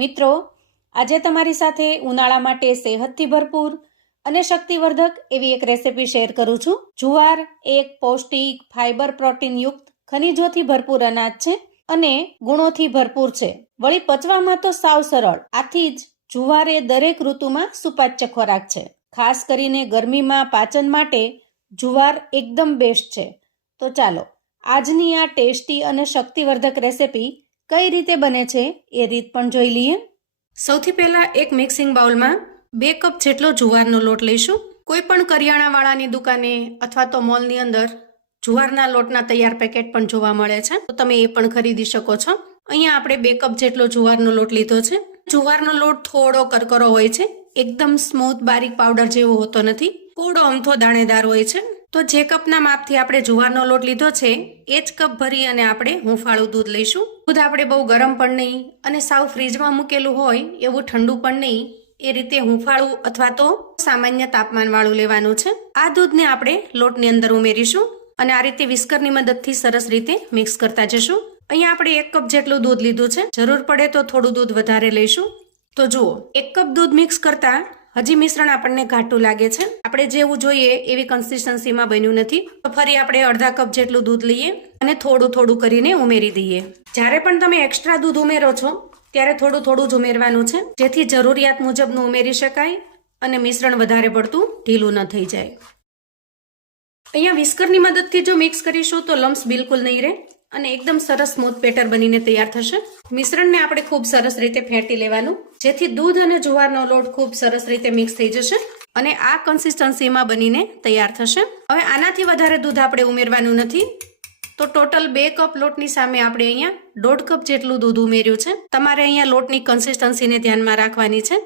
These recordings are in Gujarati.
મિત્રો, આજે તમારી સાથે ઉનાળા માટે સેહતથી ભરપૂર અને શક્તિવર્ધક એવી એક રેસીપી શેર કરું છું. જુવાર એક પૌષ્ટિક, ફાઇબર, પ્રોટીનયુક્ત, ખનિજોથી ભરપૂર અનાજ છે અને ગુણોથી ભરપૂર છે. વળી પચવામાં તો સાવ સરળ. આથી જ જુવાર એ દરેક ઋતુમાં સુપાચ્ય ખોરાક છે. ખાસ કરીને ગરમીમાં પાચન માટે જુવાર એકદમ બેસ્ટ છે. તો ચાલો આજની આ ટેસ્ટી અને શક્તિવર્ધક રેસીપી કઈ રીતે બને છે એ રીત પણ જોઈ લઈએ. સૌથી પહેલા એક મિક્સિંગ બાઉલમાં 2 કપ જેટલો જુવારનો લોટ લઈશું. કોઈ પણ કરિયાણાવાળાની દુકાને અથવા તો મોલની અંદર જુવારના લોટના તૈયાર પેકેટ પણ જોવા મળે છે, તો તમે એ પણ ખરીદી શકો છો. અહીંયા આપણે 2 કપ જેટલો જુવારનો લોટ લીધો છે. જુવારનો લોટ થોડો કરકરો હોય છે, એકદમ સ્મૂથ બારીક પાવડર જેવો હોતો નથી, થોડો અમથો દાણેદાર હોય છે. તો જે કપના માપથી આપણે જુવારનો લોટ લીધો છે એ જ કપ ભરી અને આપણે હુંફાળું દૂધ લઈશું. દૂધ આપણે બહુ ગરમ પણ નહીં અને સાવ ફ્રીજમાં મૂકેલું હોય એવું ઠંડુ પણ નહીં, એ રીતે હુંફાળું અથવા તો સામાન્ય તાપમાનવાળું લેવાનું છે. આ દૂધને આપણે લોટની અંદર ઉમેરીશું અને આ રીતે વિસ્કરની મદદથી સરસ રીતે મિક્સ કરતા જશું. અહીંયા આપણે 1 કપ જેટલું દૂધ લીધું છે. જરૂર પડે તો થોડું દૂધ વધારે લઈશું. તો જુઓ, 1 કપ દૂધ મિક્સ કરતા હજી મિશ્રણ આપણને ઘાટું લાગે છે. આપણે જેવું જોઈએ એવી કન્સિસ્ટન્સીમાં બન્યું નથી. તો ફરી આપણે અડધા કપ જેટલું દૂધ લઈએ અને થોડું થોડું કરીને ઉમેરી દઈએ. જ્યારે પણ તમે એક્સ્ટ્રા દૂધ ઉમેરો છો ત્યારે થોડું થોડું જ ઉમેરવાનું છે, જેથી જરૂરિયાત મુજબનું ઉમેરી શકાય અને મિશ્રણ વધારે પડતું ઢીલું ન થઈ જાય. અહીંયા વિસ્કરની મદદથી જો મિક્સ કરીશું તો લમ્સ બિલકુલ નહીં રહે અને એકદમ સરસ સ્મૂથ બેટર બનીને તૈયાર થશે. મિશ્રણને આપણે ખૂબ સરસ રીતે ફેંટી લેવાનું, જેથી દૂધ અને જુવારનો લોટ ખૂબ સરસ રીતે મિક્સ થઈ જશે અને આ કન્સિસ્ટન્સીમાં બનીને તૈયાર થશે. હવે આનાથી વધારે દૂધ આપણે ઉમેરવાનું નથી. તો ટોટલ 2 કપ લોટની સામે આપણે અહીંયા 1.5 કપ જેટલું દૂધ ઉમેર્યું છે. તમારે અહીંયા લોટની કન્સિસ્ટન્સીને ધ્યાનમાં રાખવાની છે.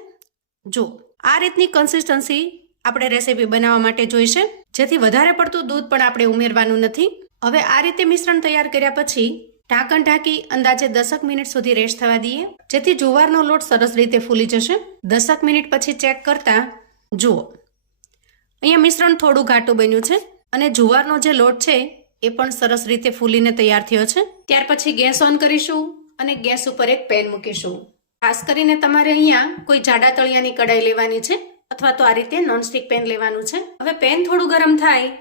જો આ રીતની કન્સિસ્ટન્સી આપણે રેસીપી બનાવવા માટે જોઈશે, જેથી વધારે પડતું દૂધ પણ આપણે ઉમેરવાનું નથી. હવે આ રીતે મિશ્રણ તૈયાર કર્યા પછી ઢાંકણ ઢાંકી અંદાજે 10 મિનિટ સુધી રેસ્ટ થવા દઈએ, જેથી જુવારનો લોટ સરસ રીતે ફૂલી જશે. 10 મિનિટ પછી ચેક કરતા જુઓ, અહીંયા મિશ્રણ થોડું ઘાટું બન્યું છે અને જુવારનો જે લોટ છે એ પણ સરસ રીતે ફૂલીને તૈયાર થયો છે. ત્યાર પછી ગેસ ઓન કરીશું અને ગેસ ઉપર એક પેન મૂકીશું. ખાસ કરીને તમારે અહીંયા કોઈ જાડા તળિયાની કડાઈ લેવાની છે અથવા તો આ રીતે નોનસ્ટિક પેન લેવાનું છે. હવે પેન થોડું ગરમ થાય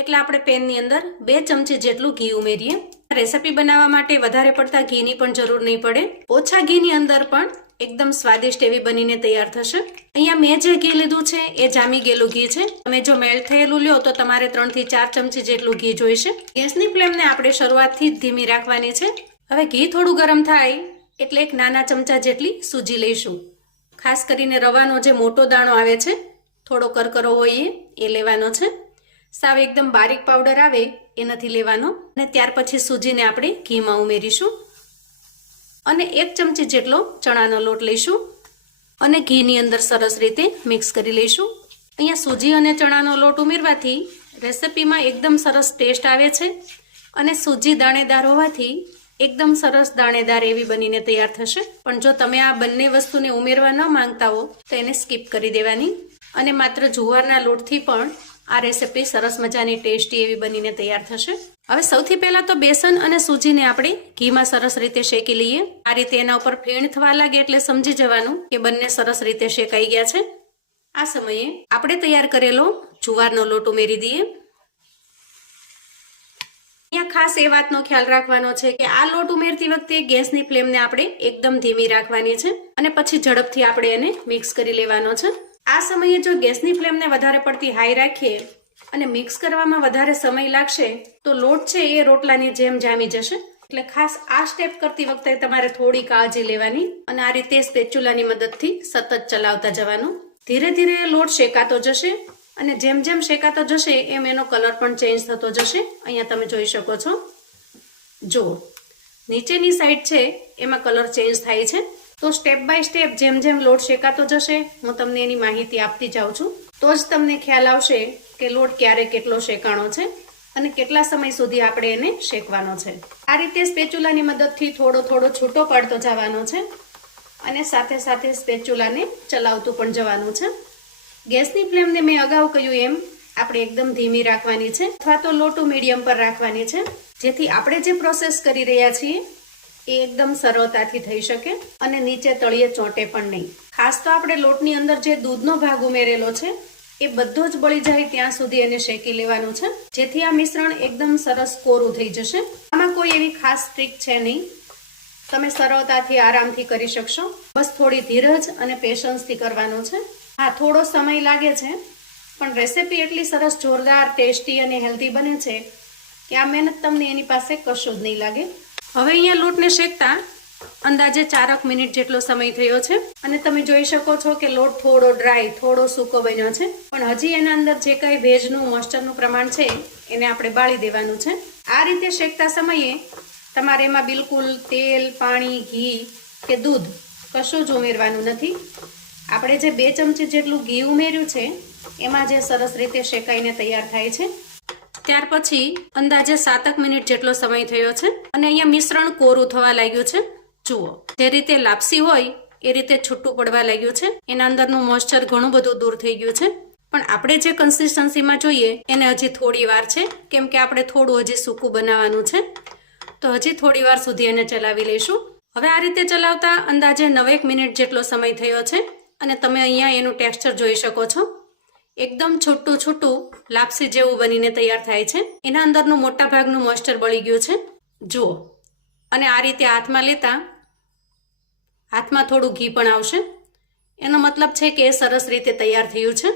એટલે આપણે પેનની અંદર 2 ચમચી જેટલું ઘી ઉમેરીએ. રેસીપી બનાવવા માટે વધારે પડતા ઘીની પણ જરૂર નહીં પડે. ઓછા ઘીની અંદર પણ એકદમ સ્વાદિષ્ટ એવી બનીને તૈયાર થશે. અહીંયા મેં જે ઘી લીધું છે એ જામી ગયેલું ઘી છે. તમે જો મેલ્ટ થયેલું લ્યો તો તમારે 3 થી 4 ચમચી જેટલું ઘી જોઈશે. ગેસની ફ્લેમને આપણે શરૂઆતથી જ ધીમી રાખવાની છે. હવે ઘી થોડું ગરમ થાય એટલે 1 નાના ચમચા જેટલી સૂજી લઈશું. ખાસ કરીને રવાનો જે મોટો દાણો આવે છે, થોડો કરકરો હોય એ લેવાનો છે. સાવ એકદમ બારીક પાવડર આવે એ નથી લેવાનો. અને ત્યાર પછી સૂજીને આપણે ઘીમાં ઉમેરીશું અને 1 ચમચી જેટલો ચણાનો લોટ લઈશું અને ઘીની અંદર સરસ રીતે મિક્સ કરી લઈશું. અહીંયા સૂજી અને ચણાનો લોટ ઉમેરવાથી રેસીપીમાં એકદમ સરસ ટેસ્ટ આવે છે અને સૂજી દાણેદાર હોવાથી એકદમ સરસ દાણેદાર એવી બનીને તૈયાર થશે. પણ જો તમે આ બંને વસ્તુને ઉમેરવા ન માંગતા હો તો એને સ્કીપ કરી દેવાની અને માત્ર જુવારના લોટથી પણ આ રેસીપી સરસ મજાની ટેસ્ટી એવી બનીને તૈયાર થશે. હવે સૌથી પહેલા તો બેસન અને સૂજીને આપણે ઘીમાં સરસ રીતે શેકી લઈએ. આ રીતે એના ઉપર ફેણ થવા લાગે એટલે સમજી જવાનું કે બંને સરસ રીતે શેકાઈ ગયા છે. આ સમયે આપણે તૈયાર કરેલો જુવારનો લોટ ઉમેરી દઈએ. અહીંયા ખાસ એ વાતનો ખ્યાલ રાખવાનો છે કે આ લોટ ઉમેરતી વખતે ગેસની ફ્લેમને આપણે એકદમ ધીમી રાખવાની છે અને પછી ઝડપથી આપણે એને મિક્સ કરી લેવાનો છે. આ સમયે જો ગેસની ફ્લેમને વધારે પડતી હાઈ રાખીએ અને મિક્સ કરવામાં વધારે સમય લાગશે તો લોટ છે એ રોટલાની જેમ જામી જશે. એટલે ખાસ આ સ્ટેપ કરતી વખતે તમારે થોડી કાળજી લેવાની અને આ રીતે સ્પેચ્યુલાની મદદથી સતત ચલાવતા જવાનું. ધીરે ધીરે લોટ શેકાતો જશે અને જેમ જેમ શેકાતો જશે એમ એનો કલર પણ ચેન્જ થતો જશે. અહીંયા તમે જોઈ શકો છો, જો નીચેની સાઈડ છે એમાં કલર ચેન્જ થાય છે. તો સ્ટેપ બાય સ્ટેપ જેમ જેમ લોટ શેકાતો જશે હું તમને એની માહિતી આપતી જાઉં છું, તો જ તમને ખ્યાલ આવશે કે લોટ ક્યારે કેટલો શેકાણો છે અને કેટલા સમય સુધી આપણે એને શેકવાનો છે. આ રીતે સ્પેચ્યુલાની મદદથી થોડો થોડો છૂટો પાડતો જવાનો છે અને સાથે સાથે સ્પેચ્યુલાને ચલાવતું પણ જવાનું છે. ગેસની ફ્લેમને મેં અગાઉ કહ્યું એમ આપણે એકદમ ધીમી રાખવાની છે અથવા તો લો ટુ મીડિયમ પર રાખવાની છે, જેથી આપણે જે પ્રોસેસ કરી રહ્યા છીએ એ એકદમ સરળતાથી થઈ શકે અને નીચે તળિયે ચોંટે પણ નહીં. ખાસ તો આપણે લોટની અંદર જે દૂધનો ભાગ ઉમેરેલો છે એ બધો જ બળી જાય ત્યાં સુધી એને શેકી લેવાનું છે, જેથી આ મિશ્રણ એકદમ સરસ કોરું થઈ જશે. આમાં કોઈ એવી ખાસ ટ્રીક છે નહીં, તમે સરળતાથી આરામથી કરી શકશો. બસ થોડી ધીરજ અને પેશન્સથી કરવાનું છે. હા, થોડો સમય લાગે છે, પણ રેસીપી એટલી સરસ જોરદાર, ટેસ્ટી અને હેલ્ધી બને છે કે આ મહેનત તમને એની પાસે કશું જ નહીં લાગે. હવે અહીંયા લોટને શેકતા અંદાજે 4 મિનિટ જેટલો સમય થયો છે અને તમે જોઈ શકો છો કે લોટ થોડો ડ્રાય, થોડો સૂકો બન્યો છે, પણ હજી એના અંદર જે કંઈ ભેજનું, મોઇસ્ચરનું પ્રમાણ છે એને આપણે બાળી દેવાનું છે. આ રીતે શેકતા સમયે તમારે એમાં બિલકુલ તેલ, પાણી, ઘી કે દૂધ કશું જ ઉમેરવાનું નથી. આપણે જે 2 ચમચી જેટલું ઘી ઉમેર્યું છે એમાં જે સરસ રીતે શેકાઈને તૈયાર થાય છે. ત્યાર પછી અંદાજે 7 મિનિટ જેટલો સમય થયો છે અને અહીંયા મિશ્રણ કોરું થવા લાગ્યું છે. જુઓ, જે રીતે લાપસી હોય એ રીતે છૂટું પડવા લાગ્યું છે. એના અંદરનું મોઇસ્ચર ઘણું બધું દૂર થઈ ગયું છે, પણ આપણે જે કન્સિસ્ટન્સીમાં જોઈએ એને હજી થોડી વાર છે, કેમ કે આપણે થોડું હજી સૂકું બનાવવાનું છે, તો હજી થોડી વાર સુધી એને ચલાવી લઈશું. હવે આ રીતે ચલાવતા અંદાજે 9 મિનિટ જેટલો સમય થયો છે અને તમે અહીંયા એનું ટેક્સચર જોઈ શકો છો. એકદમ છૂટું છૂટું લાપસી જેવું બનીને તૈયાર થાય છે. એના અંદરનું મોટા ભાગનું મોઇસ્ચર બળી ગયું છે. જુઓ, અને આ રીતે હાથમાં લેતા હાથમાં થોડું ઘી પણ આવશે. એનો મતલબ છે કે એ સરસ રીતે તૈયાર થયું છે.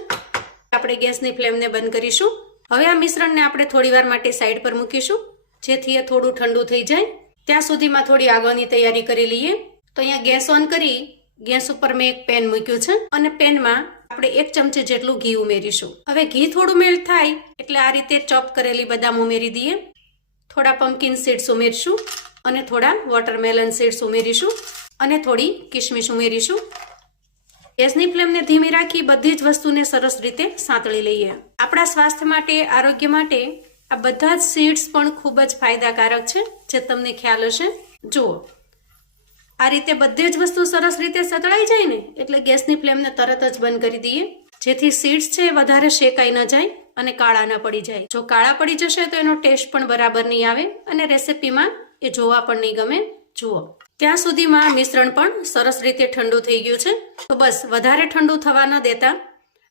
આપણે ગેસની ફ્લેમને બંધ કરીશું. હવે આ મિશ્રણને આપણે થોડી વાર માટે સાઈડ પર મૂકીશું, જેથી એ થોડું ઠંડુ થઈ જાય. ત્યાં સુધીમાં થોડી આગળની તૈયારી કરી લઈએ. તો અહીંયા ગેસ ઓન કરી ગેસ ઉપર મેં એક પેન મૂક્યું છે અને પેનમાં આપણે 1 ચમચી જેટલું ઘી ઉમેરીશું. હવે ઘી થોડું મેલ્ટ થાય એટલે આ રીતે ચોપ કરેલી બદામ ઉમેરી દઈએ, થોડા પમ્પકિન સીડ્સ ઉમેરીશું અને થોડા વોટરમેલન સીડ્સ ઉમેરીશું અને થોડી કિશમિશ ઉમેરીશું. ગેસની ફ્લેમને ધીમી રાખી બધી જ વસ્તુને સરસ રીતે સાંતળી લઈએ. આપણા સ્વાસ્થ્ય માટે, આરોગ્ય માટે આ બધા જ સીડ્સ પણ ખૂબ જ ફાયદાકારક છે, જે તમને ખ્યાલ હશે. જુઓ, આ રીતે બધી જ વસ્તુ સરસ રીતે સતળાઈ જાય ને એટલે ગેસની ફ્લેમને તરત જ બંધ કરી દઈએ, જેથી સીડ્સ છે વધારે શેકાઈ ન જાય અને કાળા ન પડી જાય. જો કાળા પડી જશે તો એનો ટેસ્ટ પણ બરાબર નહીં આવે અને રેસીપીમાં એ જોવા પણ નહીં ગમે. જુઓ, ત્યાં સુધીમાં મિશ્રણ પણ સરસ રીતે ઠંડુ થઈ ગયું છે. તો બસ વધારે ઠંડુ થવા ન દેતા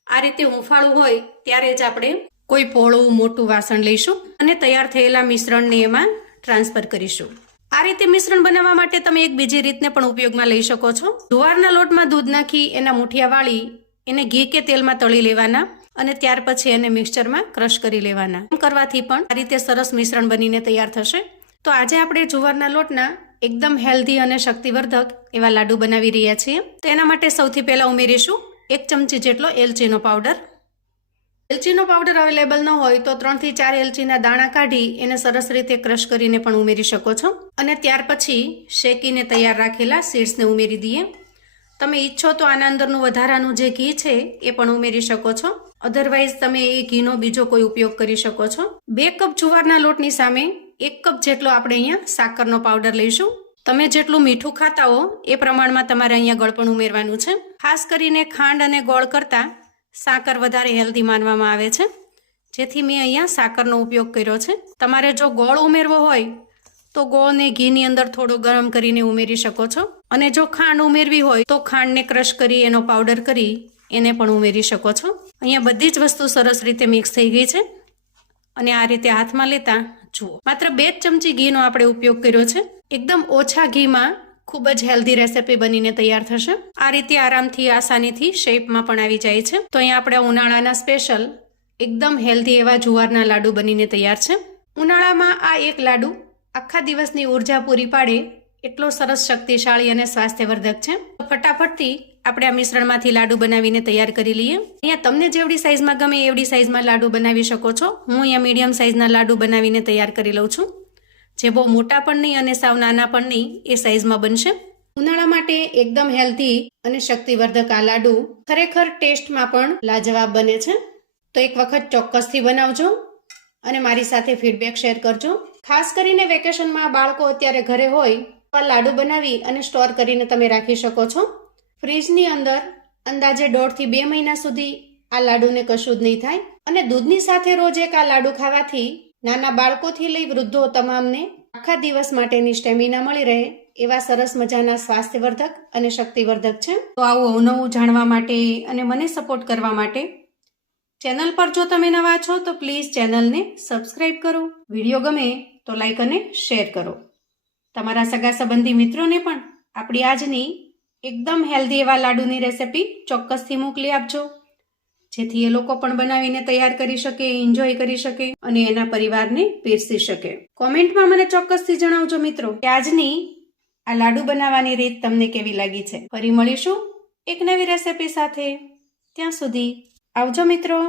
આ રીતે હુંફાળું હોય ત્યારે જ આપણે કોઈ પહોળું મોટું વાસણ લઈશું અને તૈયાર થયેલા મિશ્રણને એમાં ટ્રાન્સફર કરીશું. આ રીતે મિશ્રણ બનાવવા માટે તમે એક બીજી રીતને પણ ઉપયોગમાં લઈ શકો છો. જુવારના લોટમાં દૂધ નાખી એના મુઠિયા વાળી એને ઘી કે તેલમાં તળી લેવાના અને ત્યાર પછી એને મિક્સચરમાં ક્રશ કરી લેવાના. એમ કરવાથી પણ આ રીતે સરસ મિશ્રણ બનીને તૈયાર થશે. તો આજે આપણે જુવારના લોટના એકદમ હેલ્ધી અને શક્તિવર્ધક એવા લાડુ બનાવી રહ્યા છીએ. તો એના માટે સૌથી પહેલા ઉમેરીશું 1 ચમચી જેટલો એલચીનો પાવડર. એલચીનો પાવડર અવેલેબલ ન હોય તો 3 થી 4 એલચીના દાણા કાઢી એને સરસ રીતે ક્રશ કરીને પણ ઉમેરી શકો છો અને ત્યાર પછી શેકીને તૈયાર રાખેલા સીડ્સને ઉમેરી દઈએ. તમે ઈચ્છો તો આના અંદરનું વધારાનું જે ઘી છે એ પણ ઉમેરી શકો છો, અધરવાઇઝ તમે એ ઘીનો બીજો કોઈ ઉપયોગ કરી શકો છો. 2 કપ જુવારના લોટની સામે 1 કપ જેટલો આપણે અહીંયા સાકરનો પાવડર લઈશું. તમે જેટલું મીઠું ખાતા હો એ પ્રમાણમાં તમારે અહીંયા ગળપણ ઉમેરવાનું છે. ખાસ કરીને ખાંડ અને ગોળ કરતાં સાકર વધારે હેલ્ધી માનવામાં આવે છે, જેથી મેં અહીંયા સાકરનો ઉપયોગ કર્યો છે. તમારે જો ગોળ ઉમેરવો હોય તો ગોળને ઘીની અંદર થોડો ગરમ કરીને ઉમેરી શકો છો અને જો ખાંડ ઉમેરવી હોય તો ખાંડને ક્રશ કરી એનો પાવડર કરી એને પણ ઉમેરી શકો છો. અહીંયા બધી જ વસ્તુ સરસ રીતે મિક્સ થઈ ગઈ છે અને આ રીતે હાથમાં લેતા જુઓ, માત્ર 2 ચમચી ઘીનો આપણે ઉપયોગ કર્યો છે. એકદમ ઓછા ઘીમાં ખૂબ જ હેલ્ધી રેસીપી બનીને તૈયાર થશે. આ રીતે આરામથી, આસાનીથી શેપમાં પણ આવી જાય છે. તો અહીંયા આપણે ઉનાળાના સ્પેશિયલ એકદમ હેલ્ધી એવા જુવારના લાડુ બનીને તૈયાર છે. ઉનાળામાં આ એક લાડુ આખા દિવસની ઉર્જા પૂરી પાડે એટલો સરસ શક્તિશાળી અને સ્વાસ્થ્યવર્ધક છે. તો ફટાફટથી આપણે આ મિશ્રણમાંથી લાડુ બનાવીને તૈયાર કરી લઈએ. અહીંયા તમને જેવડી સાઇઝમાં ગમે એવડી સાઇઝમાં લાડુ બનાવી શકો છો. હું અહીંયા મીડિયમ સાઇઝના લાડુ બનાવીને તૈયાર કરી લઉં છું, જે બહુ મોટા પણ નહીં અને સાવ નાના પણ નહીં એ સાઇઝમાં બનશે. ઉનાળા માટે એકદમ હેલ્ધી અને શક્તિવર્ધક આ લાડુ ખરેખર ટેસ્ટમાં પણ લાજવાબ બને છે. તો એક વખત ચોક્કસથી બનાવજો અને મારી સાથે ફીડબેક શેર કરજો. ખાસ કરીને વેકેશનમાં બાળકો અત્યારે ઘરે હોય તો આ લાડુ બનાવી અને સ્ટોર કરીને તમે રાખી શકો છો. ફ્રીજની અંદર અંદાજે 1.5 થી 2 મહિના સુધી આ લાડુને કશું જ નહીં થાય અને દૂધની સાથે રોજ એક આ લાડુ ખાવાથી નાના બાળકોથી લઈ વૃદ્ધો તમામને આખા દિવસ માટેની સ્ટેમિના મળી રહે એવા સરસ મજાના સ્વાસ્થ્યવર્ધક અને શક્તિવર્ધક છે. તો આવું અવનવું જાણવા માટે અને મને સપોર્ટ કરવા માટે ચેનલ પર જો તમે નવા છો તો પ્લીઝ ચેનલને સબસ્ક્રાઇબ કરો. વિડીયો ગમે તો લાઈક અને શેર કરો. તમારા સગા સંબંધી મિત્રોને પણ આપણી આજની એકદમ હેલ્ધી એવા લાડુની રેસિપી ચોક્કસથી મોકલી આપજો, જેથી એ લોકો પણ બનાવીને તૈયાર કરી શકે, એન્જોય કરી શકે અને એના પરિવારને પીરસી શકે. કોમેન્ટમાં મને ચોક્કસથી જણાવજો મિત્રો કે આજની આ લાડુ બનાવવાની રીત તમને કેવી લાગી છે. ફરી મળીશું એક નવી રેસિપી સાથે. ત્યાં સુધી આવજો મિત્રો.